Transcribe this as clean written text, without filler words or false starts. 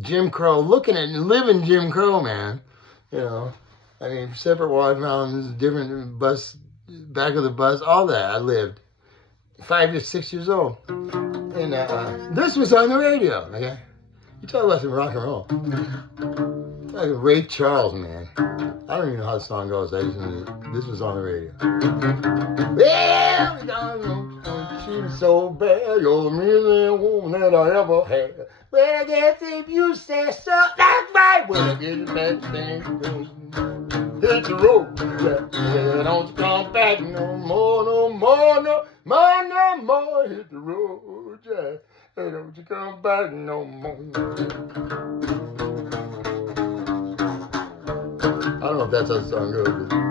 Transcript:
Jim Crow, looking at and living Jim Crow, man. You know, I mean, separate water fountains, different bus, back of the bus, all that. I lived 5 to 6 years old, and this was on the radio. Okay, you talk about some rock and roll, like Ray Charles, man. I don't even know how the song goes. I just knew this was on the radio. Well, don't treat me so bad. You're the meanest woman that I ever had. Well, I guess if you say so, that's right. Well, I get the best thing. Hit the road, yeah. Don't you come back no more, no more, no more, no more. Hit the road, yeah. Hey, don't you come back no more. I don't know if that's how the song goes.